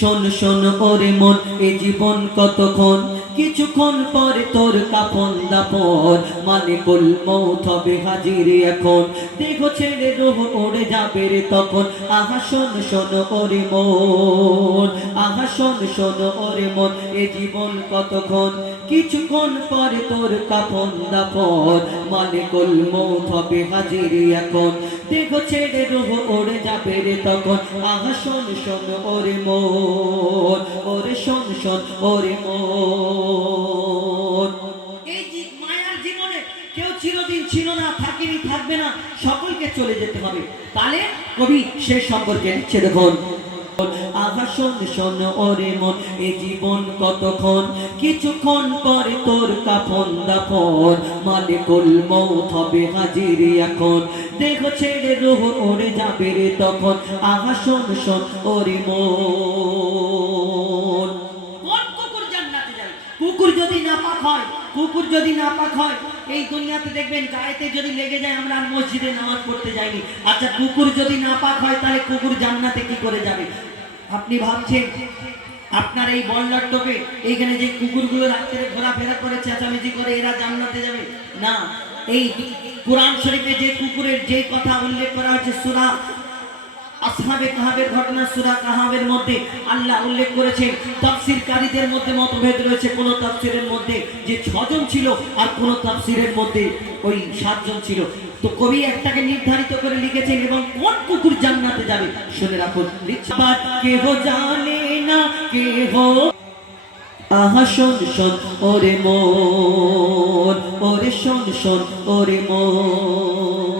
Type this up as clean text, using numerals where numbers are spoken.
শোন শোন ওরে মন, এ জীবন কতক্ষণ, কিছুক্ষণ পরে তোর কাফন দাফন, মালিকুল মৌত হবে হাজির এখন, দেহ ছেড়ে রূহ উড়ে যাবে রে তখন। আহা শোন শোন ওরে মন, আহা শোন শোন ওরে মন, এ জীবন কতক্ষণ, কিছুক্ষণ পরে তোর কাফন দাফন, মালিকুল মৌত হবে হাজির এখন, দেহ ছেড়ে রূহ উড়ে যাবে রে তখন। আহা শোন শোন ওরে মন, ওরে শোন শোন ওরে মন। এই মায়ার জীবনে কেউ চিরদিন ছিল না, থাকেনি, থাকবে না, সকলকে চলে যেতে হবে। তাহলে কবি সে সম্পর্কে লিখছে দেখুন, আহা শোন শোন ওরে মন, এ জীবন কতক্ষণ, কিছুক্ষণ পরে তোর কাফন দাফন, মালিকুল মৌত হবে হাজির এখন, দেহ ছেড়ে রূহ উড়ে যাবে রে তখন। আহা শোন শোন ওরে মন। কোন কুকুর জান্নাতে যাবে? কুকুর যদি নাপাক হয়, কুকুর যদি নাপাক হয়, এই দুনিয়াতে দেখবেন গায়েতে যদি লেগে যায় আমরা মসজিদে নামাজ পড়তে যাইনি। আচ্ছা কুকুর যদি নাপাক হয় তাহলে কুকুর জান্নাতে কি করে যাবে? আপনি ভাবছেন আপনার এই বল্লার টোপে এইখানে যে কুকুরগুলো রাত্রে ঘোরাফেরা করে চেঁচামেচি করে এরা জান্নাতে যাবে না। এই কোরআন শরীফে যে কুকুরের যে কথা উল্লেখ করা হয়েছে সূরা আসহাবে কাহাবের ঘটনা, সূরা কাহাবের মধ্যে আল্লাহ উল্লেখ করেছেন। তাফসীরকারীদের মধ্যে মতভেদ রয়েছে, কোন তাফসীরের মধ্যে যে 6 জন ছিল আর কোন তাফসীরের মধ্যে ওই 7 জন ছিল। তো কবি একটাকে নির্ধারিত করে লিখেছেন এবং কোন কুকুর জান্নাতে যাবে শুনে রাখুন। লিখবাত কেহ জানে না কেহ, আহা শোন শোন ওরে মন, ওরে শোন শোন ওরে মন।